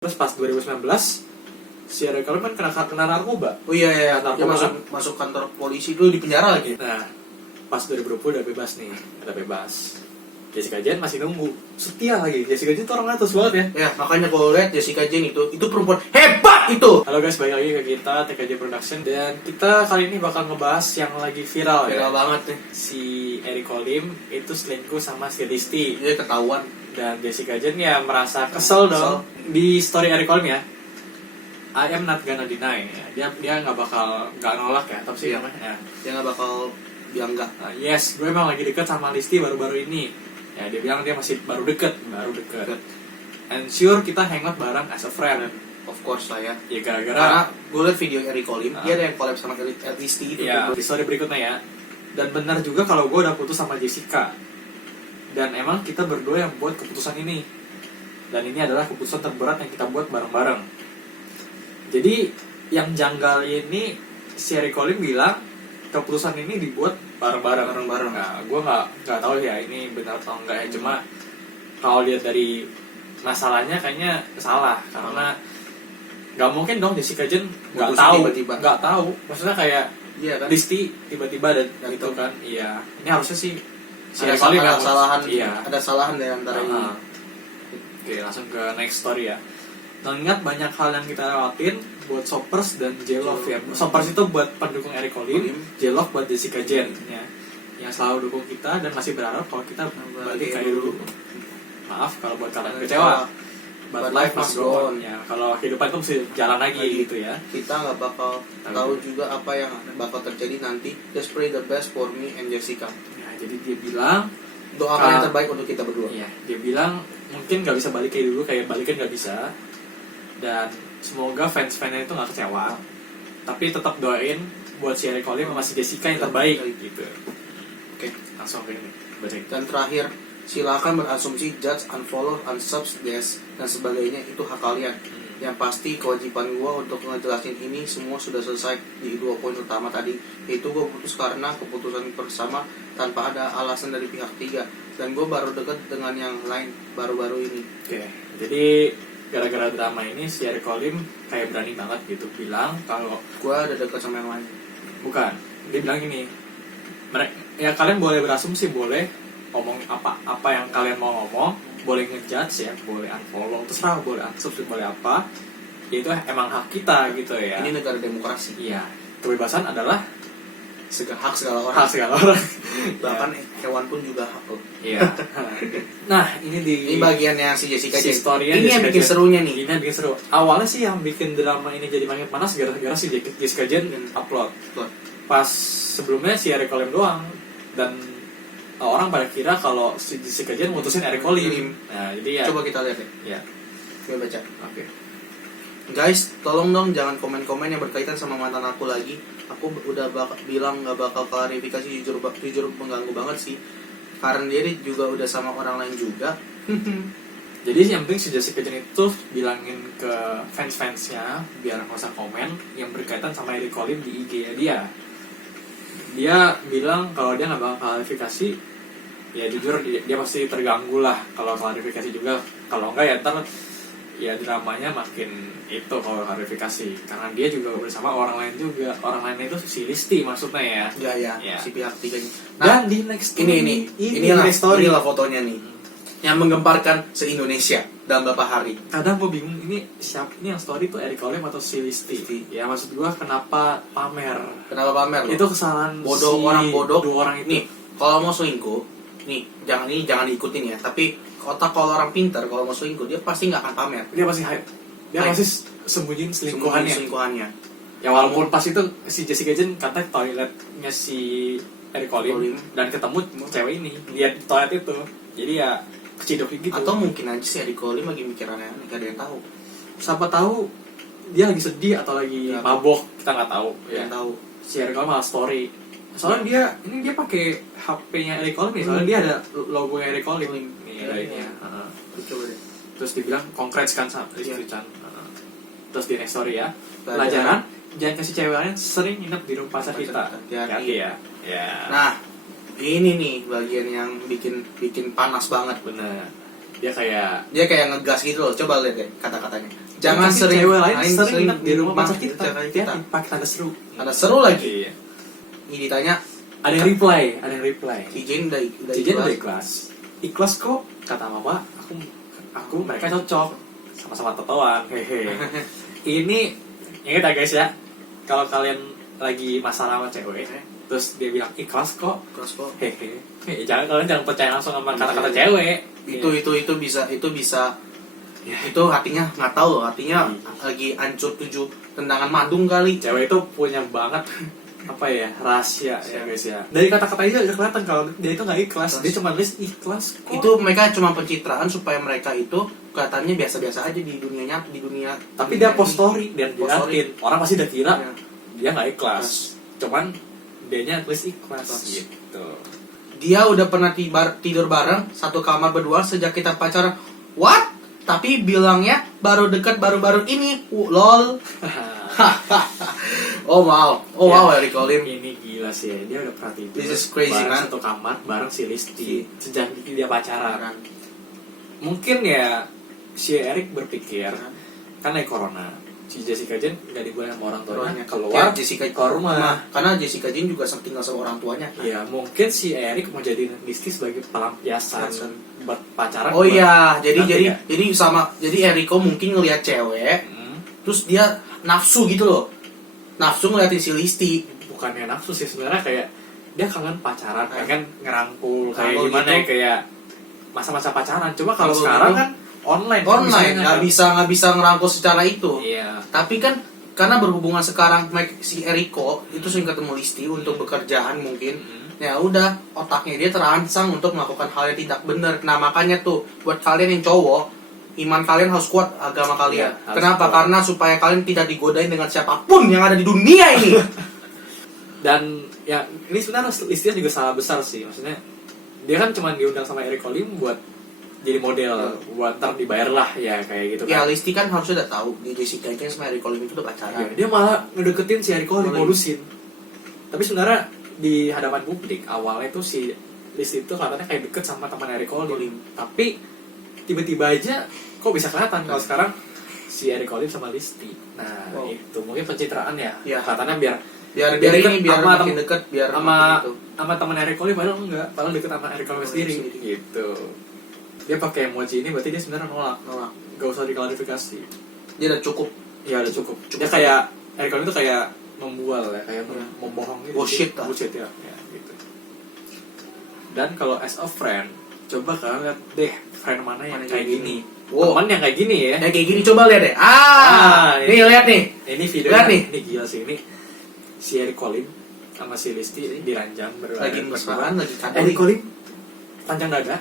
Terus pas 2019 si Eric Colin kan kena narkoba. Oh iya, dia narkoba masuk kantor polisi dulu, di penjara lagi. Nah, pas 2020 udah bebas nih, udah bebas. Jessica Jane masih nunggu, setia lagi. Jessica Jane tuh orang atas banget ya. Ya, makanya kalau lihat Jessica Jane itu perempuan hebat itu. Halo guys, balik lagi ke kita TKJ Production, dan kita kali ini bakal ngebahas yang lagi viral ya. Viral banget nih. Si Eric Colin itu selingkuh sama si Listi. Dia ketahuan. Dan Jessica Jane ya merasa kesel dong. Di story Eric Colin ya, I am not gonna deny ya. Dia nggak nolak ya, tapi sih namanya. Dia nggak bakal bilang enggak. Yes, gue emang lagi deket sama Listi baru-baru ini. Ya dia bilang dia masih baru deket. And sure kita hangout bareng as a friend. Of course lah ya. Ya gara-gara Karena gue liat video Eric Colin, dia ada yang collab sama Listi itu. ya, di story berikutnya ya. Dan benar juga kalau gue udah putus sama Jessica. Dan emang kita berdua yang buat keputusan ini. Dan ini adalah keputusan terberat yang kita buat bareng-bareng. Jadi yang janggal ini si Eric Colin bilang keputusan ini dibuat bareng-bareng. Nah, gue nggak tahu ya ini benar atau enggak ya. Cuma kalau lihat dari masalahnya kayaknya salah karena nggak mungkin dong Jessica Jane nggak tahu. Maksudnya kayak iya kan? Listi tiba-tiba dan itu kan. Iya. Ini harusnya sih ada kesalahan. Iya. Ada kesalahan dari antara ini. Oke, langsung ke next story ya. Mengingat banyak hal yang kita lewatin buat Soppers dan J-Love ya. Soppers itu buat pendukung Eric Colin, J-Love buat Jessica Jane ya. Yang selalu dukung kita dan masih berharap kalau kita balik kayak dulu. Maaf kalau buat kalian kecewa. But life must go on ya. Kalau kehidupan itu mesti jalan lagi gitu ya. Kita nggak bakal tahu juga apa yang bakal terjadi nanti. Just pray the best for me and Jessica. Ya, jadi dia bilang doakan yang terbaik untuk kita berdua. Iya, dia bilang mungkin nggak bisa balik kayak dulu, kayak balikan nggak bisa. Dan semoga fans-fansnya itu nggak kecewa. Tapi tetap doain buat si Eric Colin sama si Jessica yang terbaik gitu. Oke, langsung ke ini. Bacain. Dan terakhir, silakan berasumsi, judge, unfollow, unsubs, yes, dan sebagainya, itu hak kalian. Yang pasti kewajiban gue untuk ngejelasin ini semua sudah selesai di 2 poin utama tadi, yaitu gue putus karena keputusan bersama tanpa ada alasan dari pihak 3, dan gue baru dekat dengan yang lain baru-baru ini. Oke, jadi gara-gara drama ini si Eric Colin kayak berani banget gitu bilang kalau gue ada dekat sama yang lain. Bukan, dia bilang gini, ya kalian boleh berasumsi, boleh ngomong apa yang kalian mau ngomong, boleh ngejudge ya, boleh unfollow, terserah, boleh unsubscribe, boleh apa, ya itu emang hak kita gitu ya. Ini negara demokrasi. Iya, kebebasan adalah hak segala orang. Bahkan hewan pun juga hak loh. Iya. Nah, ini bagiannya si Jessica Jane. Ini yang bikin serunya nih. Ini yang bikin seru. Awalnya sih yang bikin drama ini jadi makin panas gara-gara si Jessica Jane upload. Pas sebelumnya si Eric Colin doang, dan orang pada kira kalau si Jessica Jane mutusin Eric Colin. Nah, jadi ya. Coba kita lihat ya. Coba baca. Oke. Guys, tolong dong jangan komen-komen yang berkaitan sama mantan aku lagi. Aku udah bilang nggak bakal klarifikasi, jujur mengganggu banget sih. Karena dia juga udah sama orang lain juga. Jadi yang penting si Jessica Jane itu bilangin ke fans-fansnya biar nggak usah komen yang berkaitan sama Eric Colin di IG-nya dia. Dia bilang kalau dia nggak bakal klarifikasi, ya jujur dia pasti terganggu lah kalau klarifikasi juga. Kalau enggak ya ntar ya dramanya makin itu kalau klarifikasi, karena dia juga bersama orang lain juga. Orang lain itu si Listi maksudnya ya. Ya. Si pihak 3-nya. Nah, dan di next story inilah fotonya nih yang menggemparkan se-Indonesia dalam beberapa hari. Kadang gue bingung ini siapa, ini yang story tuh Eric Colin atau si Listi. Ya maksud gue kenapa pamer itu kesalahan bodoh, si orang bodoh. 2 orang itu. Nih kalau mau selingkuh nih jangan diikutin ya, tapi kalau orang pintar kalau mau selingkuh dia pasti nggak akan pamer, dia pasti hide, dia pasti sembunyiin selingkuhannya. Ya walaupun pas itu si Jessica Jane kata toiletnya si Eric Colin dan ketemu cewek ini lihat di toilet itu, jadi ya keciduk gitu. Atau mungkin aja si Eric Colin lagi mikir aneh-aneh, gak ada yang tahu. Siapa tahu dia lagi sedih atau lagi mabok, kita nggak tahu. Yang tahu si Eric Colin malah story. Soalnya dia pakai HP-nya Eric Colin nih, soalnya dia ada logo Eric Colin nih lainnya. Terus dibilang congrats kan sama istri Chan. Terus di next story ya, pelajaran jangan kasih cewek lain sering nginep di rumah pasar kita. Hati-hati ya. Nah, ini nih bagian yang bikin panas banget. Bener. Dia kayak ngegas gitu loh. Coba lihat deh kata-katanya. Jangan tapi sering cewek lain main sering nginep di rumah pacar kita. kita. Pakai tanda seru. Ada seru lagi. Iya. Ini ditanya, Ada yang reply. Cijen udah Cijen ikhlas. udah ikhlas. Ikhlas kok kata mama. Aku mereka cocok. Sama-sama tatoan. Hehe. Ini ingat ya guys ya. Kalau kalian lagi masalah sama cewek, terus dia bilang ikhlas kok. Ikhlas kok. Hehe. Kalian jangan percaya langsung sama kata-kata cewek. Itu bisa Ya. itu hatinya nggak tahu loh, hatinya lagi hancur 7 tendangan madung kali. Cewek itu punya banget apa ya rahasia ya guys ya. Dari kata-kata aja udah kelihatan kalau dia itu nggak ikhlas. Dia cuma nulis ikhlas kok. Itu mereka cuma pencitraan supaya mereka itu kelihatannya biasa-biasa aja di dunia. Tapi dia post story dan Post story. diliatin. Orang pasti udah kira Ya. dia nggak ikhlas. Cuman dianya tulis ikhlas gitu. Dia udah pernah tidur bareng satu kamar berdua sejak kita pacaran. What? Tapi bilangnya baru dekat baru-baru ini. Lol. Oh wow Eric Olim. Ini gila sih ya. Dia udah pernah tidur This is crazy, bareng man. satu kamar bareng si Listi sejak dia pacaran. Mungkin ya si Eric berpikir kan lagi corona, si Jessica Jen nggak dibolehin sama orang tuanya keluar Jessica ke rumah. karena Jessica Jane juga tinggal sama orang tuanya. Ya mungkin si Eric mau jadi Listi sebagai pelampiasan buat pacaran. Oh iya, jadi Nanti jadi Eriko mungkin ngelihat cewek, terus dia nafsu gitu loh. Nafsu ngeliatin si Listi. bukannya nafsu sih sebenarnya, kayak dia kangen pacaran, pengen ngerangkul kayak Kalau gimana gitu. ya, kayak masa-masa pacaran. Cuma kalau Kalau sekarang gitu, kan online nggak bisa ngerangkul secara itu. Iya. Tapi kan karena berhubungan sekarang si Eriko itu sering ketemu Listi untuk bekerjaan mungkin. Ya udah, otaknya dia terangsang untuk melakukan hal yang tidak benar. Nah makanya tuh buat kalian yang cowok, iman kalian harus kuat, agama kalian. Iya, harus Kenapa? kuat. Karena supaya kalian tidak digodain dengan siapapun yang ada di dunia ini. Dan ya ini sebenarnya Listinya juga salah besar sih. Maksudnya dia kan cuma diundang sama Eric Olim buat jadi model, buat ntar dibayar lah ya kayak gitu Ya kan. Listi kan harusnya udah tahu di Jessica Jane sama Eric Olim itu udah pacaran. Ya, dia malah ngedeketin si Eric Olim, Olim. modusin. Tapi sebenarnya di hadapan publik awalnya tuh si Listi itu kelihatannya kayak deket sama teman Eric Olim. Tapi tiba-tiba aja kok bisa kelihatan kalau sekarang si Eric Olim sama Listi. Nah, Wow. itu mungkin pencitraan ya. Ya. Kelihatannya biar biar deket biar sama makin dekat, biar sama makin itu. sama teman Eric Olim, padahal enggak, padahal deket sama Eric Olim sendiri gitu. Dia pakai emoji ini berarti dia sebenarnya nolak. Gak usah diklarifikasi. Dia udah cukup. Ya udah cukup. Dia kayak Eric Olim itu kayak membual ya, kayak membohong gitu. Bullshit lah. Bullshit ya gitu. Dan kalau as a friend, coba kalian lihat deh friend mana yang kayak gini. Wow. Teman yang kayak gini ya. Nah kayak gini coba lihat deh. Nih lihat nih. Ini video Lihat nih. ini gila sih ini. Si Eric Olim sama si Listi diranjang Lagi mesraan, lagi Eric kadang. Olim panjang dada.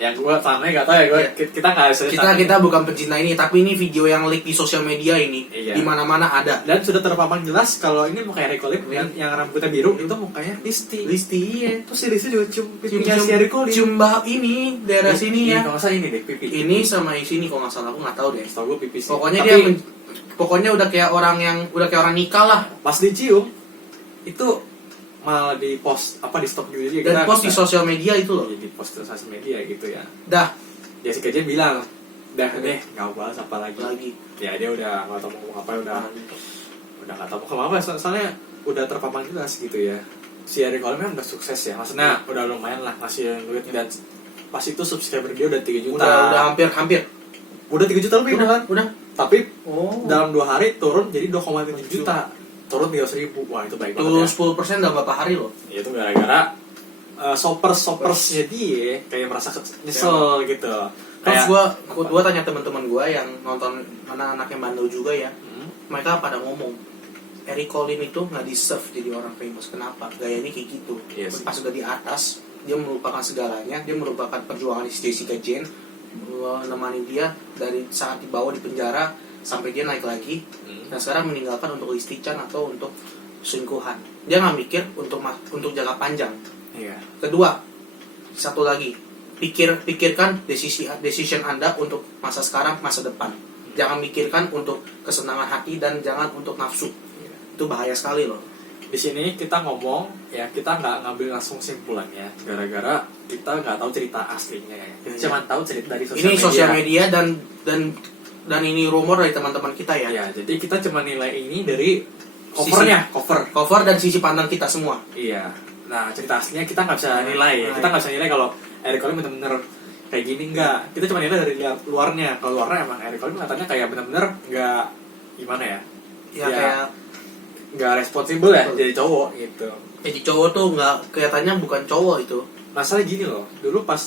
Ya gue samanya nggak tahu ya gue. Kita nggak bisa. Kita bukan pencinta ini, tapi ini video yang leak di sosial media ini. Iya. Di mana-mana ada. Dan sudah terpampang jelas kalau ini muka Eric Olim yang rambutnya biru itu mukanya Listi. Listi iya. Terus si Listi juga cium pipinya si Eric Olim. Cium ini daerah sini ya. Kalau nggak salah ini deh pipi. Ini sama yang sini kalau nggak salah, aku nggak tahu deh. Tahu gue pipi sih. Pokoknya Tapi pokoknya udah kayak orang nikah lah. pas dicium itu malah di post di stop gitu aja. Dan post di sosial media itu loh. Di post di sosial media gitu ya. Dah Jessica Jen bilang deh nggak bahas apa lagi. Ya dia udah nggak tahu mau ngomong apa, udah nggak tahu mau ngomong apa, soalnya udah terpampang jelas gitu ya. Si Eric Olim kan udah sukses ya, maksudnya udah lumayan lah ngasih duit, dan pas itu subscriber dia udah 3 juta. udah hampir. Udah 3 juta lebih kan? Udah. Tapi Oh. dalam 2 hari turun jadi 2,7 juta. Turun 300.000. Wah, itu baik banget Itu ya. 10% dalam berapa hari loh? Ya, itu gara-gara sopersnya dia kayak merasa nyesel gitu. Terus Kayak gua tanya teman-teman gua yang nonton, anak-anak yang bandel juga ya. Mereka pada ngomong Eric Olim itu nggak deserve jadi orang famous. Kenapa? Gayanya kayak gitu. Yes. Pas udah di atas, dia merupakan segalanya. Dia merupakan perjuangan Jessica Jane, menemani dia dari saat dibawa di penjara sampai dia naik lagi. Dan sekarang meninggalkan untuk listican atau untuk selingkuhan. Dia nggak mikir untuk jangka panjang. Iya. Kedua, satu lagi, pikirkan decision Anda untuk masa sekarang, masa depan. Jangan mikirkan untuk kesenangan hati dan jangan untuk nafsu. Itu bahaya sekali loh. di sini kita ngomong ya, kita nggak ngambil langsung simpulannya gara-gara kita nggak tahu cerita aslinya. Kita cuma tahu cerita dari Ini sosial media dan ini rumor dari teman-teman kita ya. Ya, jadi kita cuma nilai ini dari covernya, cover dan sisi pandang kita semua. Iya. Nah, cerita aslinya kita nggak bisa nilai. Kita nggak bisa nilai kalau Eric Colin bener-bener kayak gini, nggak. Kita cuma nilai dari luarnya. Kalau luarnya emang Eric Colin katanya kayak bener-bener nggak gimana ya? Ya kayak nggak responsibel ya jadi cowok gitu. Jadi cowok tuh nggak kelihatannya bukan cowok itu. Masalah gini loh, dulu pas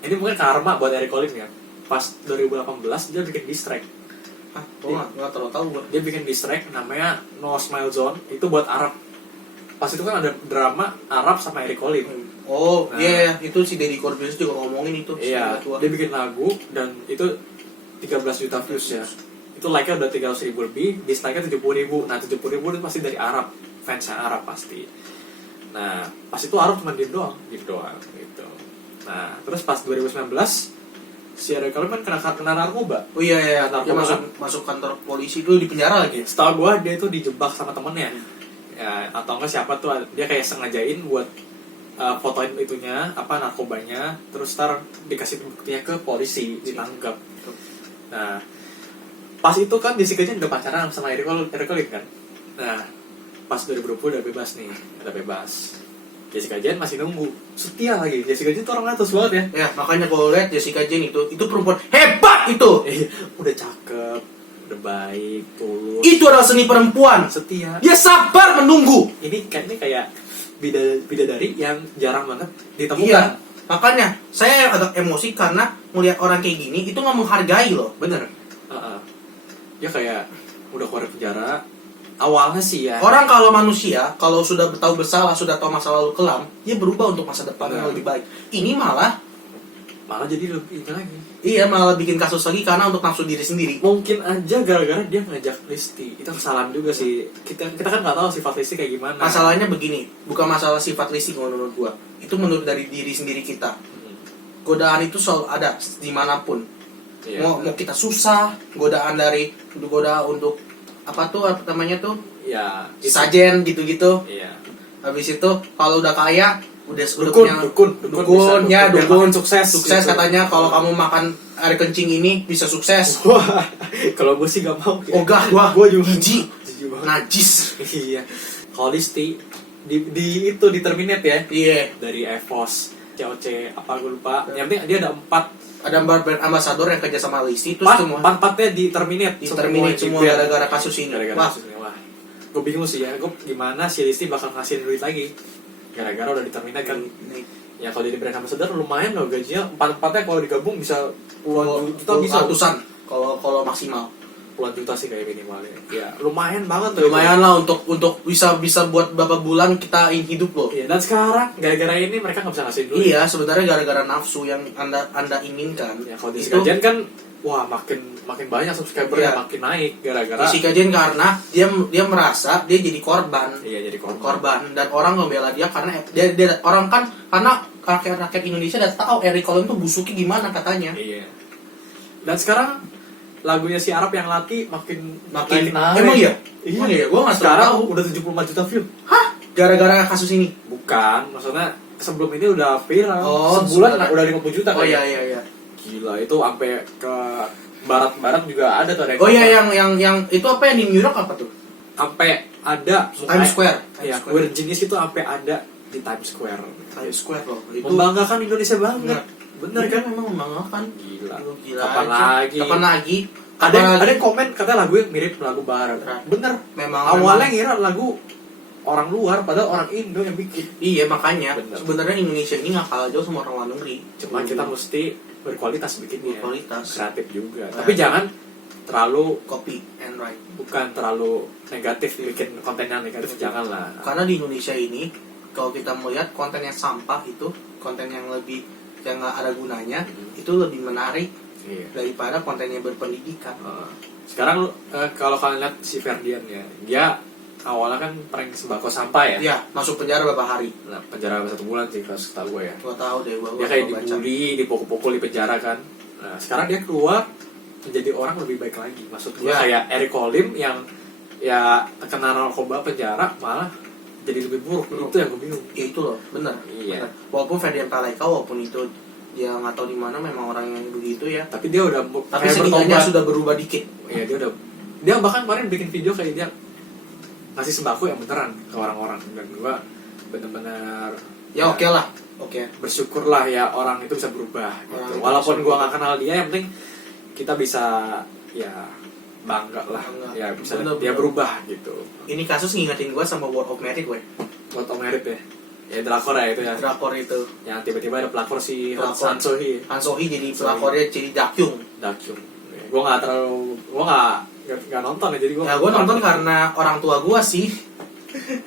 ini mungkin karma buat Eric Colin ya. Pas 2018 dia bikin diss track. Hah? Nggak terlalu tahu gue. Dia bikin diss track namanya No Smile Zone, itu buat Arab. Pas itu kan ada drama Arab sama Eric Colin. Oh, iya, itu si Deddy Corbuzier juga ngomongin itu. Iya, dia bikin lagu dan itu 13 juta views ya. Itu like-nya udah 300.000 lebih, dislike-nya 70.000. Nah, 70.000 itu pasti dari Arab, fans yang Arab pasti. Nah, pas itu Arab cuma diem doang gitu. Nah, terus pas 2019 si Eric Colin kan kena narkoba. Oh iya, narkoba dia masuk kantor polisi itu di penjara lagi. Setahu gua dia itu dijebak sama temennya. Ya, atau enggak siapa tuh, dia kayak sengajain buat fotoin itunya, narkobanya, terus ntar dikasih buktinya ke polisi, ditangkap. Nah, pas itu kan Jessica Jane udah pacaran sama Eric Colin kan. Nah, pas 2020 udah bebas nih, Jessica Jane masih nunggu, setia lagi. Jessica Jane tuh orang atas banget ya. Ya, makanya kalau lihat Jessica Jane itu perempuan hebat itu. Udah cakep, udah baik, tulus. Itu adalah seni perempuan. Setia. Dia sabar menunggu. Ini kayak bidadari yang jarang banget ditemukan. Iya. Makanya saya agak emosi karena melihat orang kayak gini itu nggak menghargai loh. Bener. Dia kayak udah keluar penjara. Awalnya sih ya. Orang kalau manusia kalau sudah tahu bersalah, sudah tahu masa lalu kelam, dia berubah untuk masa depan yang lebih baik. Ini malah jadi lebih lagi. Iya, malah bikin kasus lagi karena untuk nafsu diri sendiri. Mungkin aja gara-gara dia ngajak Listi. Itu kesalahan juga sih. Kita kan nggak tahu sifat Listi kayak gimana. Masalahnya begini, bukan masalah sifat Listi menurut gua. Itu menurut dari diri sendiri kita. Godaan itu selalu ada dimanapun. Iya, mau kita susah, godaan untuk apa namanya tuh? Ya, Sajen gitu-gitu. Iya. Habis itu kalau udah kaya udah dukun sukses gitu. Katanya kalau kamu makan air kencing ini bisa sukses. Wah, kalau gue sih gak mau. Ogah gua juga jijik, najis. Iya. Kalau Listi itu di terminate ya. Iya. Dari EVOS, COC apa gue lupa. Yang penting dia ada 4 brand ambassador yang kerja sama Listi itu semua. 4-4-nya di terminate semua gara-gara kasus ini. Wah, gue bingung sih ya. Gue gimana si Listi bakal ngasih duit lagi? Gara-gara udah diterminate kan. Ya kalau jadi brand ambassador lumayan loh gajinya. 4-4-nya kalau digabung bisa puluhan juta, bisa ratusan kalau maksimal. Puluhan juta sih kayak minimalnya. Ya lumayan banget. Lumayan lah untuk bisa buat beberapa bulan kita hidup loh. Iya, dan sekarang gara-gara ini mereka nggak bisa ngasih duit. Iya, sebenarnya gara-gara nafsu yang anda inginkan. Ya kalau di Jessica kan wah makin banyak subscribernya, makin naik gara-gara Jessica Jane karena dia merasa dia jadi korban. Iya, jadi korban. Dan orang membela dia karena dia orang kan karena rakyat Indonesia udah tahu Eric Colin tuh busuknya gimana katanya. Iya. Dan sekarang lagunya si Arab yang Lati makin naik. Emang iya? Iya, gua enggak tahu. Udah 74 juta view. Hah? Gara-gara kasus ini? Bukan, maksudnya sebelum ini udah viral. Sebulan udah 50 juta kan. Oh iya. Gila, itu sampai ke barat juga ada tuh. Oh iya, yang itu apa yang di New York apa tuh? Sampai ada Times Square. Ya, Weird Genius itu sampai ada di Times Square. Times Square loh. Itu membanggakan Indonesia banget. Bener kan? Memang membanggakan. Gila. Kapan lagi? Ada yang komen katanya lagu yang mirip lagu barat. Bener. Awalnya ngira lagu orang luar padahal orang Indo yang bikin. Iya, makanya sebenarnya Indonesia ini nggak kalah jauh sama orang luar negeri. Cuma kita mesti berkualitas bikinnya. Kreatif juga. Nah, tapi jangan terlalu copy and write. Bukan terlalu negatif, bikin konten yang negatif, janganlah. Karena di Indonesia ini kalau kita melihat konten yang sampah itu, konten yang nggak ada gunanya, itu lebih menarik daripada konten yang berpendidikan. Sekarang kalau kalian lihat si Ferdian ya, dia awalnya kan prank sembako sampah ya. Iya, masuk penjara berapa hari? Nah, penjara 1 bulan sih kalau setahu gue ya. Gua tahu deh, dia kayak dibully, dipukul-pukul di penjara kan. Nah, sekarang dia keluar menjadi orang lebih baik lagi. Maksud gue kayak Eric Colin yang ya kena narkoba penjara malah jadi lebih buruk. Buruk. Itu yang gue bingung. Ya itu loh, bener. Iya. Bener. Walaupun Ferdian Paleka, walaupun itu dia nggak tahu di mana memang orang yang begitu ya. Tapi dia udah Tapi kayak setidaknya bertobat. sudah berubah dikit. Iya, dia bahkan kemarin bikin video kayak dia ngasih sembako yang beneran ke orang-orang, dan gue bener-bener Ya oke lah, oke. bersyukurlah ya orang itu bisa berubah gitu. Orang itu Walaupun bisa gue berubah. nggak kenal dia, yang penting kita bisa ya bangga lah, Bangga. ya bisa Bener, dia bener. berubah gitu. Ini kasus ngingetin gue sama World of Merit gue. Buat Om Merit ya drakor ya itu ya, Drakor itu. yang tiba-tiba ada pelakor si Pelakor. Han So-hee, Han So-hee jadi Han So-hee. pelakornya jadi Dakyung. Dakyung. Gue nggak nonton ya, jadi gue Ya gue nonton karena orang tua gue sih.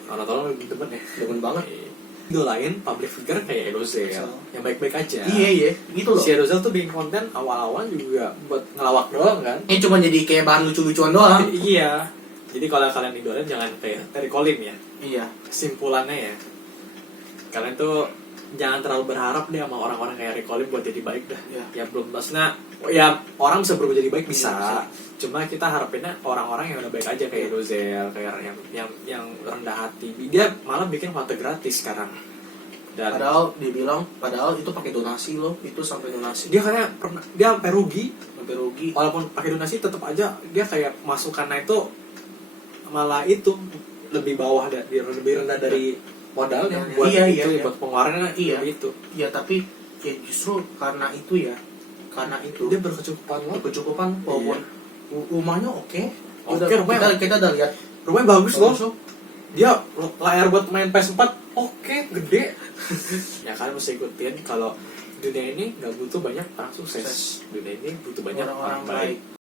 orang tua demen ya, Demen banget. idolain public figure kayak Edozel So. yang baik-baik aja. Iya, gitu loh. Si Edozel tuh bikin konten awal-awal juga buat ngelawak doang kan. Ini cuma jadi kayak bahan lucu-lucuan doang. Iya. Jadi kalau kalian idolain jangan kayak Terry Colin ya. Iya. Kesimpulannya ya, kalian tuh jangan terlalu berharap deh sama orang-orang kayak Terry Colin buat jadi baik dah. Iya. Ya belum maksudnya ya orang bisa berubah jadi baik bisa. Bisa. Cuma kita harapinnya orang-orang yang udah baik aja kayak Edozel, kayak yang rendah hati. Dia malah bikin foto gratis sekarang. Dan Padahal itu pakai donasi loh, itu sampai donasi. dia kayak dia sampai rugi. Sampai rugi. Walaupun pakai donasi tetap aja dia kayak masukannya itu malah itu lebih bawah lebih rendah dari modalnya Iya, buat iya, itu iya. buat pengeluarannya Iya. itu Ya tapi ya justru karena itu dia berkecukupan loh. kecukupan walaupun rumahnya oke. Oke, Udah- rumahnya- kita udah lihat Rumahnya bagus loh. Dia layar buat main PS4 oke gede. Ya kalian mesti ikutin kalau dunia ini nggak butuh banyak orang sukses. Dunia ini butuh banyak orang-orang orang baik. baik.